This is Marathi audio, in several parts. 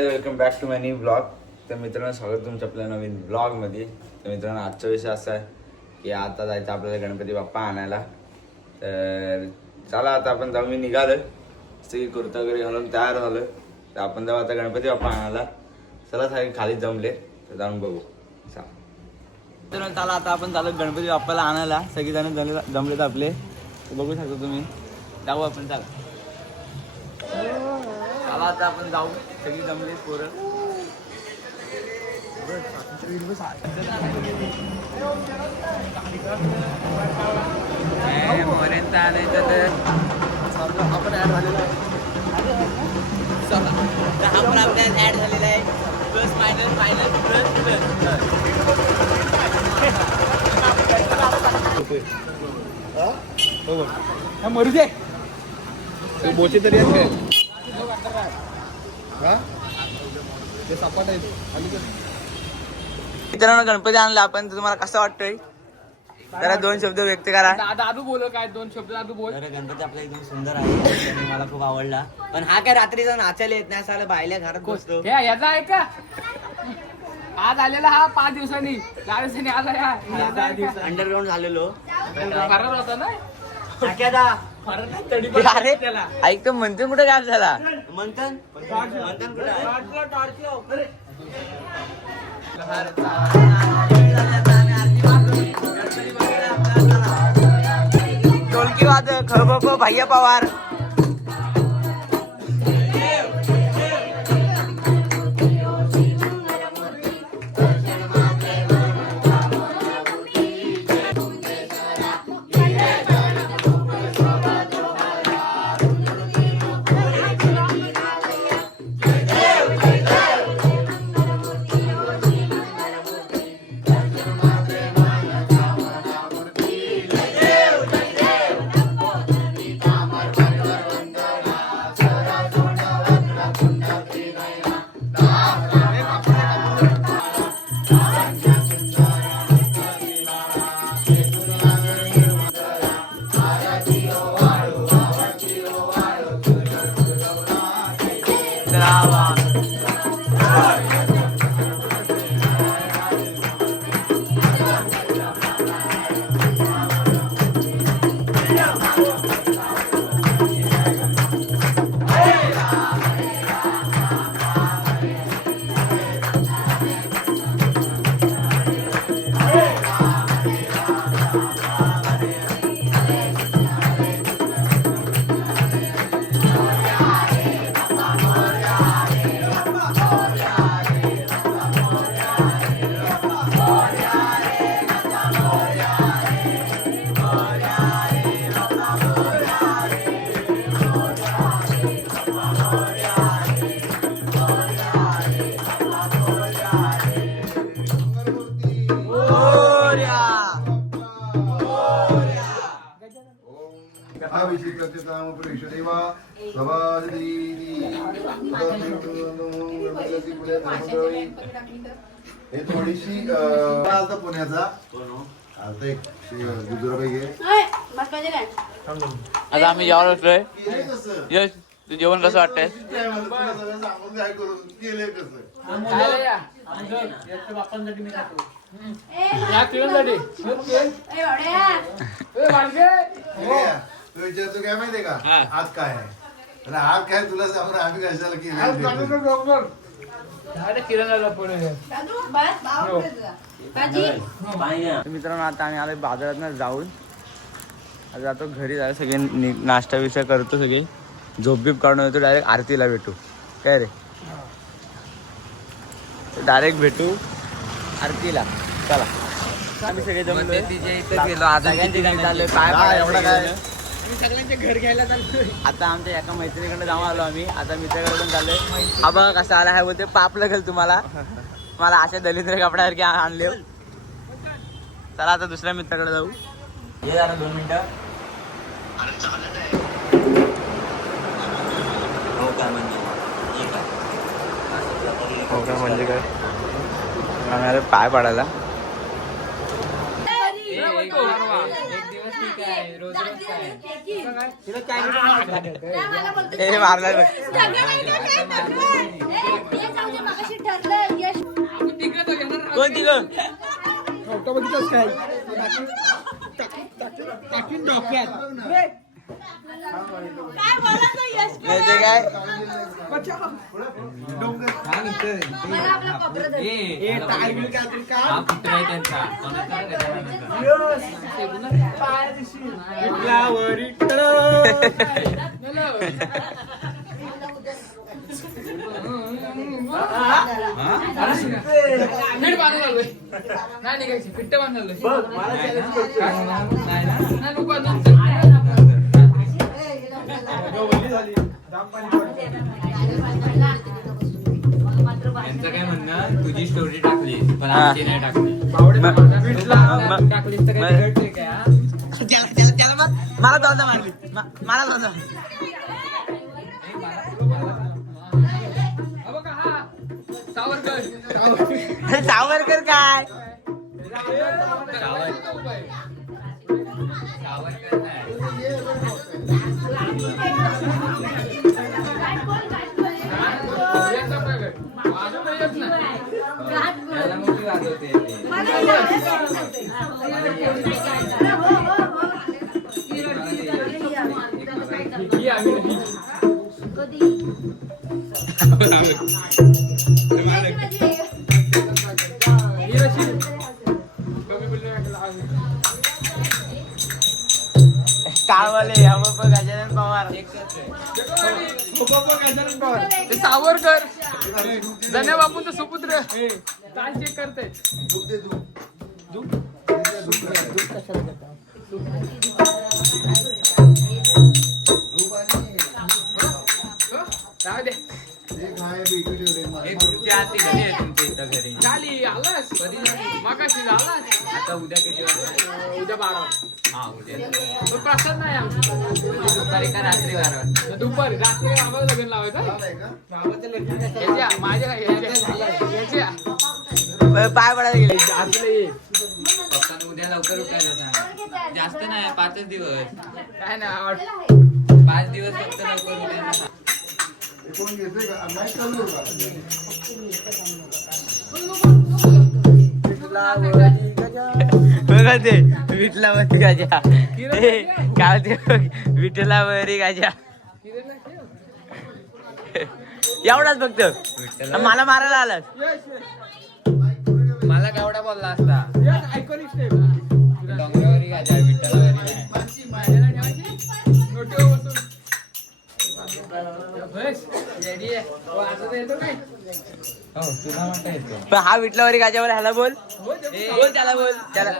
Guys welcome back to my new blog. तर मित्रांनो स्वागत तुमचं आपल्या नवीन ब्लॉगमध्ये. तर मित्रांनो आजचा विषय असा आहे की आता जायचं आपल्याला गणपती बाप्पा आणायला. तर चला आता आपण जाऊ. मी निघालो सगळी कुर्ता वगैरे घालून तयार झालो. तर आपण जाऊ आता गणपती बाप्पा आणायला. चला सगळे खालीच जमले तर जाऊन बघू. चला चला आता आपण चालू गणपती बाप्पाला आणायला. सगळेजण जमलेत आपले. बघू शकता तुम्ही. जाऊ आपण. चला चला आता आपण जाऊ. सगळी जमली पोरं. पर्यंत आले तर आपण ऍड झालेला आहे. आपण आपल्याला ऍड झालेला आहे. Plus minus minus plus plus मरू दे. बोचे तरी आहेत मित्रांनो गणपती आणला आपण. तुम्हाला कसं वाटतंय जरा दोन शब्द व्यक्त करा. दादू बोल काय दोन शब्द. दादू बोल. गणपती आपला एकदम सुंदर आहे. मला खूप आवडला. पण हा काय रात्रीचा नाचायला येत नाही. असा बाहेल्या घरात बसतो. याचा आहे का आज आलेला हा 5 दिवसांनी 4 दिवसांनी आला. अंडरग्राऊंड झालेलो खराब होता ना. अरे ऐक तर म्हणते कुठे गायब झाला. मंथन कुठे ढोलकी वादक खरबप भैया पवार. हे थोडीशी पुण्याचा आता आम्ही जेवायला बसलोय. यश तू जेवण कसं वाटतंय. सांगून काय करून केलंय कसं विचारतो काय माहितीये का आज काय आहे. अरे आज काय तुला सांगून आम्ही कशाला केलं. मित्रांनो आता आम्ही आलोय बाजारात जाऊन. आता जातो घरी. जायला सगळे नाश्ता विषय करतो. सगळे झोप बीप काढून येतो. डायरेक्ट आरतीला भेटू. काय रे डायरेक्ट भेटू आरतीला. चला आम्ही सगळे जमलोय. गेलो आता काय एवढा काय सगळ्यांचे घर घ्यायला चालतोय. आता आमच्या एका मैत्रिणीकडे जाऊन आलो आम्ही. आता मित्राकडे पण चाललोय. हा बघा कसा आला. हा बोलते पाप लागेल तुम्हाला. मला अशा दलिंद्र कपड्यासारखे आणले. चला आता दुसऱ्या मित्राकडे जाऊ. ये जरा 2 मिनिटं. हो काय म्हणजे काय आम्ही पाय पडायला. हे मारला कोणती ग नाही ते काय मीठ बांधून आलोय नाही निघायची पिट्ट बांधून आलोय नाही नको बांधून. यांचं काय म्हणणं तुझी स्टोरी टाकली पण आमची नाही टाकली टाकलीस तर काय बिघडतंय काय हा? मला दोनदा मारली मला दोनदा हा बघा हा सावरकर सावरकर काय काळवाले गजानन पवार ते सावरकर धन्या बापूंचा सुपुत्र काय चेक करते राहू दे झाली आलास मगाशी झालास आता उद्या किती वाजता उद्या 12 हा उद्या तो प्रसाद नाही आमचा दुपारी का रात्री 12 वाजता दुपारी रात्री आम्हाला लग्न लावायचं याच्या माझ्या याच्या पाय पडायला गेले आतलं ये पप्पांना उद्या लवकर उठायला सांग जास्त नाही 5 दिवस काय नाही 5 दिवस फक्त लवकर उठायला सांग कोण घेतोय का नाही चालू का बघा ते विठलावरी गाजा काय ते विठलावरी गाजा एवढाच फक्त मला मारायला आलास मला केवढा बोलला असता डोंगरावरी गाजा विठ्ठलावरी पण हा विठलावरी गाजावर ह्याला बोल बोल त्याला बोल त्याला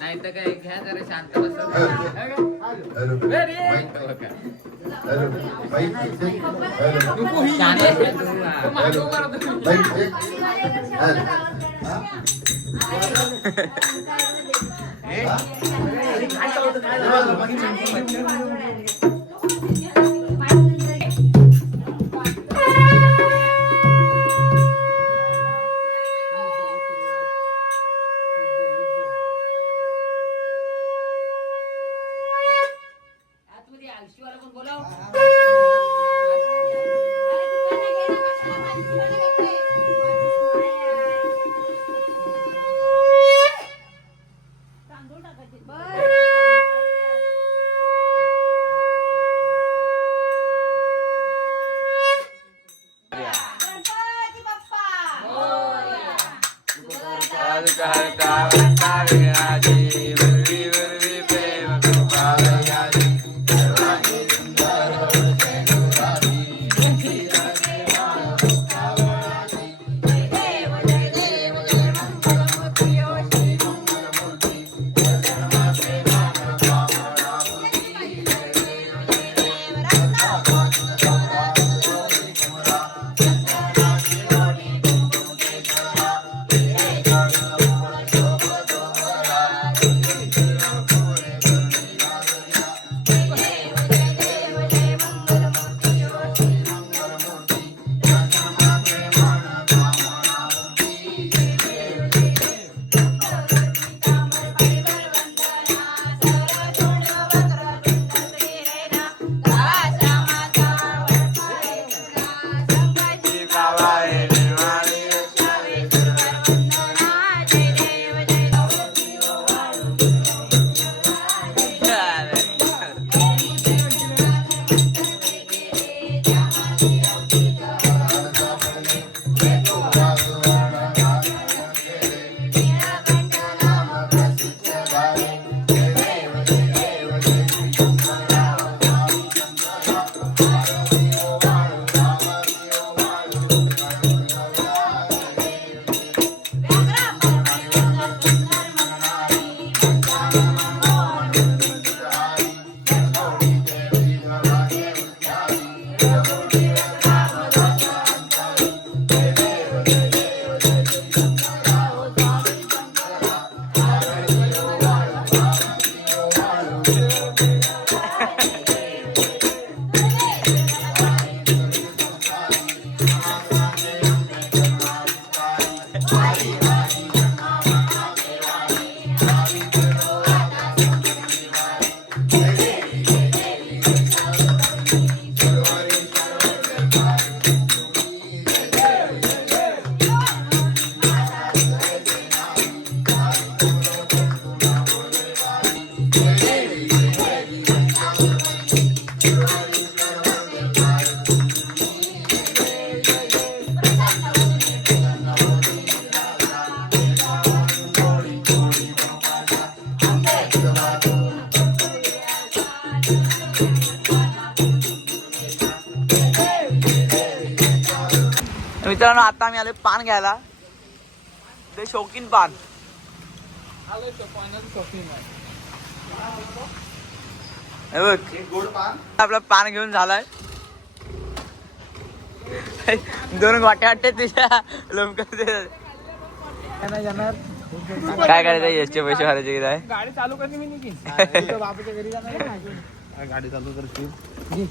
नाही तर काय घ्या जरा शांत बसा लावावे निर्माणी रक्षावे मित्रांनो आता आम्ही आलोय पान घ्यायला ते शौकीन पान हे बघ गोड पान आपला पान घेऊन झालाय 2 वाट्या वाटते तुझ्या लोमकर काय करायचं याचे पैसे भरायचे की काय गाडी चालू करते मी नाही बाबाच्या घरी जाणार गाडी चालू करशील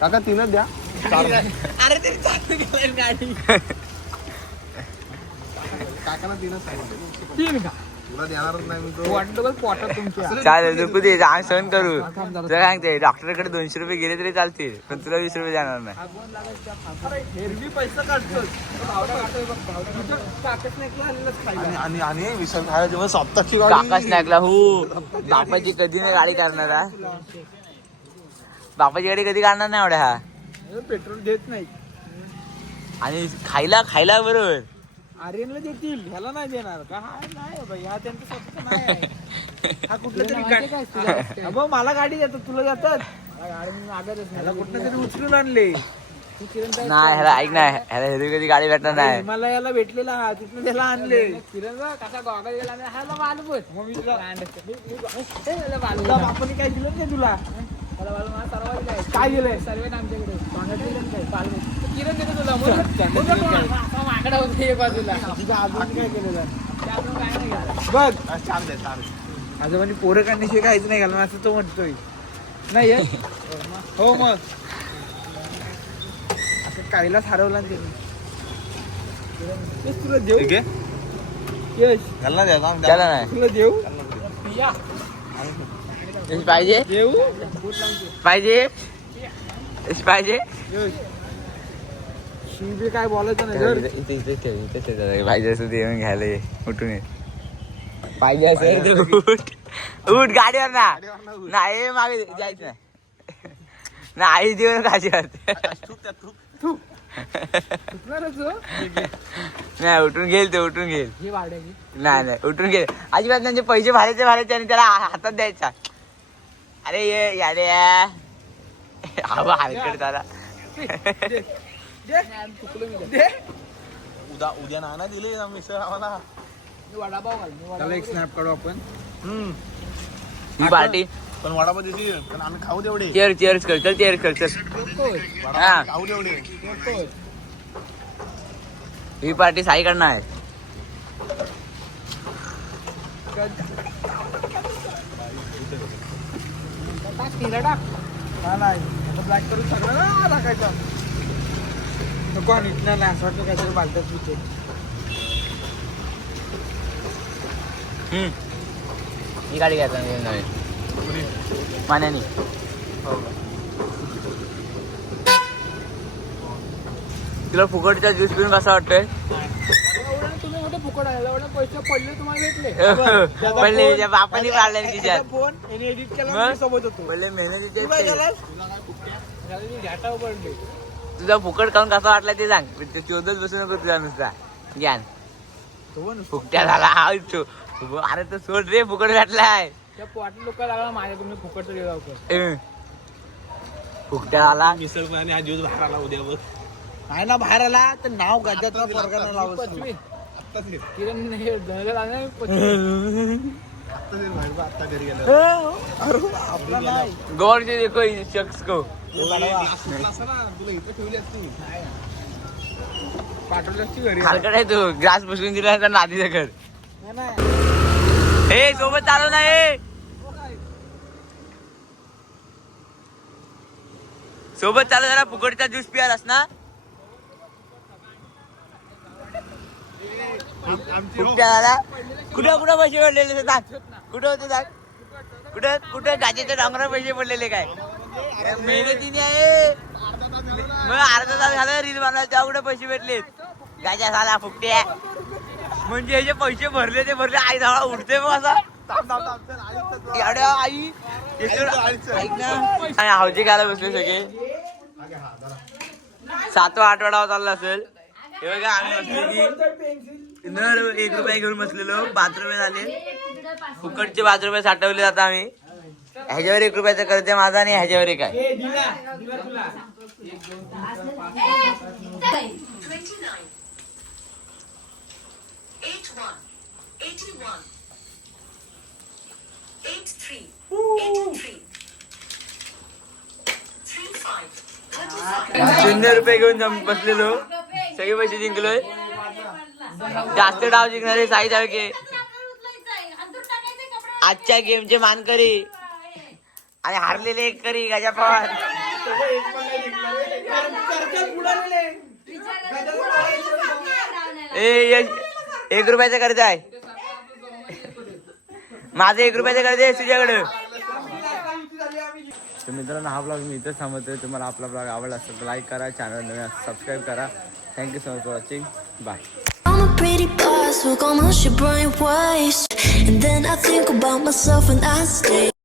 काका 3च द्या अरे तरी चालू केलं गाडी काकाला 3च सांगितलं 3 का तुला देणारच नाही मी तो वाटतं पोटात तुमच्या चालेल तू कुठे आम्ही सहन करू तुला सांगते डॉक्टरकडे 200 रुपये गेले तरी चालतील पण तुला 20 रुपये जाणार नाही एरवी पैसा काढतो आणि विसर खायला जेव्हा स्वतःची काका स्नॅकला हो बापाची कधी नाही गाडी करणार हा बापाची गाडी कधी काढणार नाही एवढ्या हा पेट्रोल देत नाही आणि खायला बरोबर आर्यनला देतील ह्याला नाही देणार का हा नाही बाई हा त्यांचं स्वतःचं नाही आहे. हा कुठलं तरी अगं मला गाडी देतात तुला देतात गाडी मागतच ह्याला कुठलं तरी उचलून आणले नाही ह्याला ऐक नाही ह्याला हेरी कधी गाडी भेटणार नाही मला याला भेटलेला हा तिथून त्याला आणले किरण कसा गोगा गेला ह्याला मालूम मग मी तुला बापाने काय दिलं नाही तुला काय दिलंय सर्व आमच्याकडे किरण देतो तुला माकडा होते बाजूला अजून काय केलेलं बघ आजोबांनी पोरं काढण्याशिवाय काहीच नाही घालणार असं तो म्हणतोय नाही हो मग असं काहीलाच हरवला त्यांनी तुला देऊ यश त्याला नाही तुला देऊ पाहिजे देऊ पाहिजे पाहिजे शिवी काय बोलायचं नाही इथे पाहिजे असं ते येऊन घ्यायला ये उठून ये पाहिजे असेल उठ गाडीवर ना नाही मागे जायचं नाही देऊन गाडीवर नाही उठून घेईल ते उठून घेईल नाही उठून घेईल अजिबात त्यांचे पैसे भरायचे आणि त्याला हातात द्यायचा अरे ये याडे हलकड त्याला उद्या नाना दिले मिसळ आम्हाला त्याला एक स्नॅप काढू आपण ही पार्टी पण वडापाव देतील पण आम्ही खाऊ तेवढे चेअर्स कर चल चेअर्स कर चल हा खाऊ तेवढे ही पार्टी साईकडनं आहे ब्लॅक करून सगळं टाकायचं नको आणि इथलं नाही असं वाटतं काहीतरी बालतात तुझे ही गाडी घ्यायचा नवीन मान्यानी तुला फुकटचा ज्यूस पिऊन कसा वाटतोय? एवढं तुम्ही मोठे फुकट आहे, एवढे पैसे पडले तुम्हाला भेटले. पडले त्या बापाने काढले तिच्यात. फोन एडिट केला मग? मी सोबत होतो. पहिले मेहनतीचे घाटावर पडले. तुझा फुकट खाऊन कसा वाटला ते सांग. ते शोधत बसू नको तुझा नुसता ज्ञान. फुकट्या झाला अरे तो सोड रे, फुकट घातलाय. त्या पाटील लोक लागला माझ्या तुम्ही फुकटचं दे लवकर. फुकट्या आला. मिसळ आणि हा ज्यूस बाहेर आला उद्या बघ. आहे ना बाहेर आला तर नाव गाज्यातला फरका नाही लावत. किरण हे धरलं आलं आता घरी गेलो आपला नाही. गौर से देखो इस शख्स को. तुला इथे ठेवली असती पाठवल्याची घरी खालकड आहे तू. ग्रास बसून दिला तर नादीचं घर. हे सोबत चालव ना हे. सोबत चालव जरा. फुकटचा ज्यूस पियालास ना. फुकट्या झाला. कुठं कुठं पैसे पडलेले ते सांग. कुठं होते सांग. कुठं कुठं गाजेच्या डोंगरावर पैसे पडलेले काय मेहनतीने आहे. मग अर्धा तास झालं रील बनवायला, तेव्हा कुठे पैसे भेटलेत. गाजा झाला फुकट्या. म्हणजे हे जे पैसे भरले ते भरले. आई झाला उठते मग असा एवढ्या आई ऐक ना. हावजे खायला बसले सगळे. 7वा आठवडा चालला असेल. हे बघा आम्ही बसलेली नर 1 रुपया घेऊन बसलेलो. 5 रुपये झाले. फुकटचे 5 रुपये साठवले जातात आम्ही. ह्याच्यावर 1 रुपयाचं करते माझा आणि ह्याच्यावर एक आहे. 0 रुपये घेऊन बसलेलो. सगळे पैसे जिंकलोय. जास्त डाव जिंकणारे साई जाळके आजच्या गेमचे मानकरी आणि हारलेले एक करी गजा पवार. ए 1 रुपयाचं कर्ज आहे माझं. 1 रुपयाचं कर्ज आहे तुझ्याकडं. तर मित्रांनो हा ब्लॉग मी इथंच थांबवतोय. तुम्हाला आपला ब्लॉग आवडला असेल तर लाईक करा, चॅनल नवीन सबस्क्राईब करा. Thank you so much for watching. Bye. I'm a pretty boss, walk on my shit bright waist. And then I think about myself and I stay.